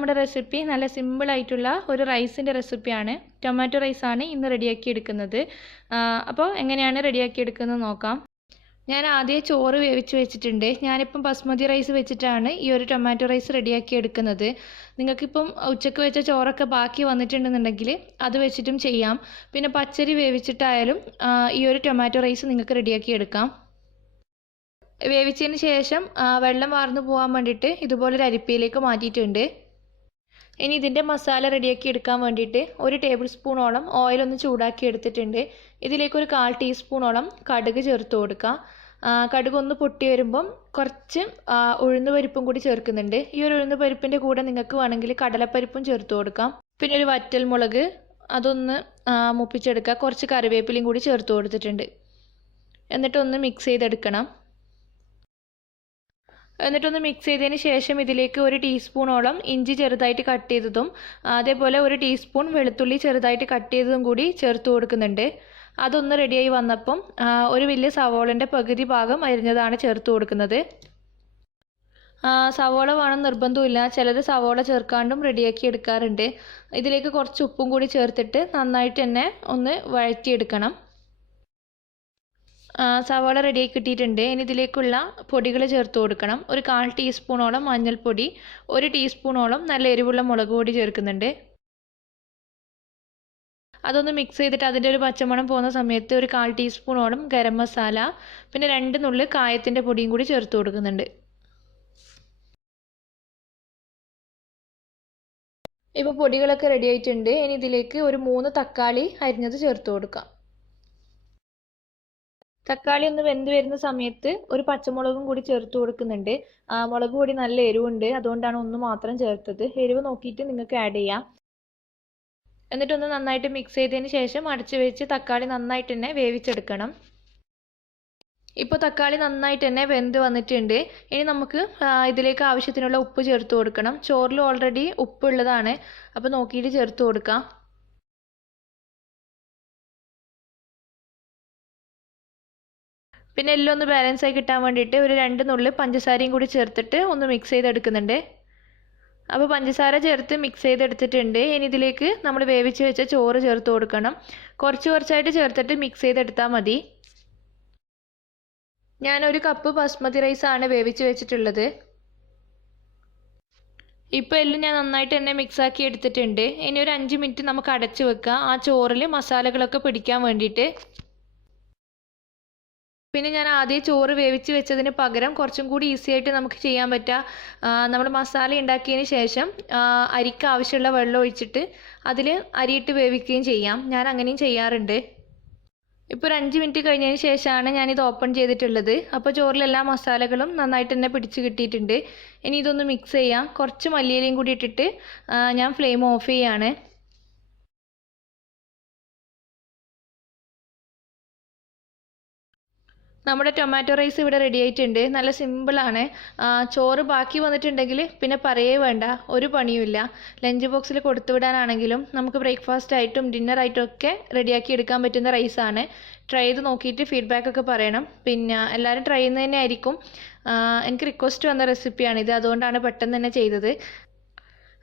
നമ്മുടെ റെസിപ്പി നല്ല സിമ്പിളായിട്ടുള്ള ഒരു റൈസിൻ്റെ റെസിപ്പിയാണ്. ടൊമാറ്റോ റൈസാണ് ഇന്ന് റെഡിയാക്കി എടുക്കുന്നത്. അപ്പോൾ എങ്ങനെയാണ് റെഡിയാക്കി എടുക്കുന്നത് നോക്കാം. ഞാൻ ആദ്യം ചോറ് വേവിച്ച് വെച്ചിട്ടുണ്ട്. ഞാനിപ്പം ബസ്മതി റൈസ് വെച്ചിട്ടാണ് ഈ ഒരു ടൊമാറ്റോ റൈസ് റെഡിയാക്കി എടുക്കുന്നത്. നിങ്ങൾക്കിപ്പം ഉച്ചയ്ക്ക് വെച്ച ചോറൊക്കെ ബാക്കി വന്നിട്ടുണ്ടെന്നുണ്ടെങ്കിൽ അത് വെച്ചിട്ടും ചെയ്യാം. പിന്നെ പച്ചരി വേവിച്ചിട്ടായാലും ഈ ഒരു ടൊമാറ്റോ റൈസ് നിങ്ങൾക്ക് റെഡിയാക്കി എടുക്കാം. വേവിച്ചതിന് ശേഷം വെള്ളം വാർന്നു പോകാൻ വേണ്ടിയിട്ട് ഇതുപോലൊരു അരിപ്പയിലേക്ക് മാറ്റിയിട്ടുണ്ട്. ഇനി ഇതിൻ്റെ മസാല റെഡിയാക്കി എടുക്കാൻ വേണ്ടിയിട്ട് 1 ടേബിൾ സ്പൂണോളം ഓയിലൊന്ന് ചൂടാക്കി എടുത്തിട്ടുണ്ട്. ഇതിലേക്ക് ഒരു 1/4 ടീസ്പൂണോളം കടുക് ചേർത്ത് കൊടുക്കുക. കടുക് ഒന്ന് പൊട്ടി വരുമ്പം കുറച്ച് ഉഴുന്ന് പരിപ്പും കൂടി ചേർക്കുന്നുണ്ട്. ഈ ഒരു ഉഴുന്ന് പരിപ്പിൻ്റെ കൂടെ നിങ്ങൾക്ക് വേണമെങ്കിൽ കടലപ്പരിപ്പും ചേർത്ത് കൊടുക്കാം. പിന്നെ ഒരു വറ്റൽമുളക് അതൊന്ന് മുപ്പിച്ചെടുക്കുക. കുറച്ച് കറിവേപ്പിലയും കൂടി ചേർത്ത് കൊടുത്തിട്ടുണ്ട്. എന്നിട്ടൊന്ന് മിക്സ് ചെയ്തെടുക്കണം. എന്നിട്ടൊന്ന് മിക്സ് ചെയ്തതിന് ശേഷം ഇതിലേക്ക് 1 ടീസ്പൂണോളം ഇഞ്ചി ചെറുതായിട്ട് കട്ട് ചെയ്തതും അതേപോലെ 1 ടീസ്പൂൺ വെളുത്തുള്ളി ചെറുതായിട്ട് കട്ട് ചെയ്തതും കൂടി ചേർത്ത് കൊടുക്കുന്നുണ്ട്. അതൊന്ന് റെഡിയായി വന്നപ്പം ഒരു വലിയ സവോളൻ്റെ പകുതി ഭാഗം അരിഞ്ഞതാണ് ചേർത്ത് കൊടുക്കുന്നത്. സവോള വേണം നിർബന്ധമില്ല, ചിലർ സവോള ചേർക്കാണ്ടും റെഡിയാക്കി എടുക്കാറുണ്ട്. ഇതിലേക്ക് കുറച്ച് ഉപ്പും കൂടി ചേർത്തിട്ട് നന്നായിട്ട് തന്നെ ഒന്ന് വഴറ്റിയെടുക്കണം. സവാള റെഡിയായി കിട്ടിയിട്ടുണ്ട്. ഇനി ഇതിലേക്കുള്ള പൊടികൾ ചേർത്ത് കൊടുക്കണം. ഒരു 1/4 ടീസ്പൂണോളം മഞ്ഞൾപ്പൊടി, 1 ടീസ്പൂണോളം നല്ല എരിവുള്ള മുളക് പൊടി ചേർക്കുന്നുണ്ട്. അതൊന്ന് മിക്സ് ചെയ്തിട്ട് അതിൻ്റെ ഒരു പച്ചമണം പോകുന്ന സമയത്ത് ഒരു 1/4 ടീസ്പൂണോളം ഗരം മസാല, പിന്നെ 2 നുള്ളി കായത്തിൻ്റെ പൊടിയും കൂടി ചേർത്ത് കൊടുക്കുന്നുണ്ട്. ഇപ്പോൾ പൊടികളൊക്കെ റെഡി ആയിട്ടുണ്ട്. ഇനി ഇതിലേക്ക് ഒരു 3 തക്കാളി അരിഞ്ഞത് ചേർത്ത് കൊടുക്കാം. തക്കാളി ഒന്ന് വെന്ത് വരുന്ന സമയത്ത് ഒരു പച്ചമുളകും കൂടി ചേർത്ത് കൊടുക്കുന്നുണ്ട്. മുളക് പൊടി നല്ല എരിവുണ്ട്, അതുകൊണ്ടാണ് ഒന്ന് മാത്രം ചേർത്തത്. എരിവ് നോക്കിയിട്ട് നിങ്ങൾക്ക് ആഡ് ചെയ്യാം. എന്നിട്ടൊന്ന് നന്നായിട്ട് മിക്സ് ചെയ്തതിന് ശേഷം അടച്ചു വെച്ച് തക്കാളി നന്നായിട്ട് തന്നെ വേവിച്ചെടുക്കണം. ഇപ്പോൾ തക്കാളി നന്നായിട്ട് തന്നെ വെന്ത് വന്നിട്ടുണ്ട്. ഇനി നമുക്ക് ഇതിലേക്ക് ആവശ്യത്തിനുള്ള ഉപ്പ് ചേർത്ത് കൊടുക്കണം. ചോറിൽ ഓൾറെഡി ഉപ്പുള്ളതാണ്, അപ്പോൾ നോക്കിയിട്ട് ചേർത്ത് കൊടുക്കാം. പിന്നെ എല്ലാം ഒന്ന് ബാലൻസ് ആയി കിട്ടാൻ വേണ്ടിയിട്ട് ഒരു 2 നുള്ളി പഞ്ചസാരയും കൂടി ചേർത്തിട്ട് ഒന്ന് മിക്സ് ചെയ്തെടുക്കുന്നുണ്ട്. അപ്പോൾ പഞ്ചസാര ചേർത്ത് മിക്സ് ചെയ്തെടുത്തിട്ടുണ്ട്. ഇനി ഇതിലേക്ക് നമ്മൾ വേവിച്ച് വെച്ച ചോറ് ചേർത്ത് കൊടുക്കണം. കുറച്ചായിട്ട് ചേർത്തിട്ട് മിക്സ് ചെയ്തെടുത്താൽ മതി. ഞാനൊരു കപ്പ് ബസ്മതി റൈസാണ് വേവിച്ച് വെച്ചിട്ടുള്ളത്. ഇപ്പോൾ എല്ലാം ഞാൻ നന്നായിട്ട് തന്നെ മിക്സാക്കി എടുത്തിട്ടുണ്ട്. ഇനി ഒരു 5 മിനിറ്റ് നമുക്ക് അടച്ച് വെക്കാം, ആ ചോറിൽ മസാലകളൊക്കെ പിടിക്കാൻ വേണ്ടിയിട്ട്. പിന്നെ ഞാൻ ആദ്യം ചോറ് വേവിച്ച് വെച്ചതിന് പകരം കുറച്ചും കൂടി ഈസി ആയിട്ട് നമുക്ക് ചെയ്യാൻ പറ്റുക, നമ്മൾ മസാല ഉണ്ടാക്കിയതിന് ശേഷം അരിക്ക് ആവശ്യമുള്ള വെള്ളം ഒഴിച്ചിട്ട് അതിൽ അരിയിട്ട് വേവിക്കുകയും ചെയ്യാം. ഞാൻ അങ്ങനെയും ചെയ്യാറുണ്ട്. ഇപ്പോൾ ഒരു 5 മിനിറ്റ് കഴിഞ്ഞതിന് ശേഷമാണ് ഞാനിത് ഓപ്പൺ ചെയ്തിട്ടുള്ളത്. അപ്പോൾ ചോറിലെല്ലാ മസാലകളും നന്നായിട്ട് തന്നെ പിടിച്ച് കിട്ടിയിട്ടുണ്ട്. ഇനി ഇതൊന്ന് മിക്സ് ചെയ്യാം. കുറച്ച് മല്ലിയിലയും കൂടി ഇട്ടിട്ട് ഞാൻ ഫ്ലെയിം ഓഫ് ചെയ്യാണ്. നമ്മുടെ ടൊമാറ്റോ റൈസ് ഇവിടെ റെഡി ആയിട്ടുണ്ട്. നല്ല സിമ്പിളാണ്. ചോറ് ബാക്കി വന്നിട്ടുണ്ടെങ്കിൽ പിന്നെ പറയേ വേണ്ട, ഒരു പണിയുമില്ല. ലഞ്ച് ബോക്സിൽ കൊടുത്തുവിടാനാണെങ്കിലും നമുക്ക് ബ്രേക്ക്ഫാസ്റ്റ് ആയിട്ടും ഡിന്നറായിട്ടും ഒക്കെ റെഡിയാക്കി എടുക്കാൻ പറ്റുന്ന റൈസാണ്. ട്രൈ ചെയ്ത് നോക്കിയിട്ട് ഫീഡ്ബാക്കൊക്കെ പറയണം. പിന്നെ എല്ലാവരും ട്രൈ ചെയ്യുന്നത് തന്നെ ആയിരിക്കും. എനിക്ക് റിക്വസ്റ്റ് വന്ന റെസിപ്പിയാണിത്, അതുകൊണ്ടാണ് പെട്ടെന്ന് തന്നെ ചെയ്തത്.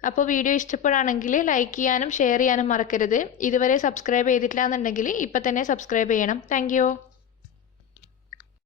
അപ്പോൾ വീഡിയോ ഇഷ്ടപ്പെടുകയാണെങ്കിൽ ലൈക്ക് ചെയ്യാനും ഷെയർ ചെയ്യാനും മറക്കരുത്. ഇതുവരെ സബ്സ്ക്രൈബ് ചെയ്തിട്ടില്ല എന്നുണ്ടെങ്കിൽ ഇപ്പം തന്നെ സബ്സ്ക്രൈബ് ചെയ്യണം. താങ്ക്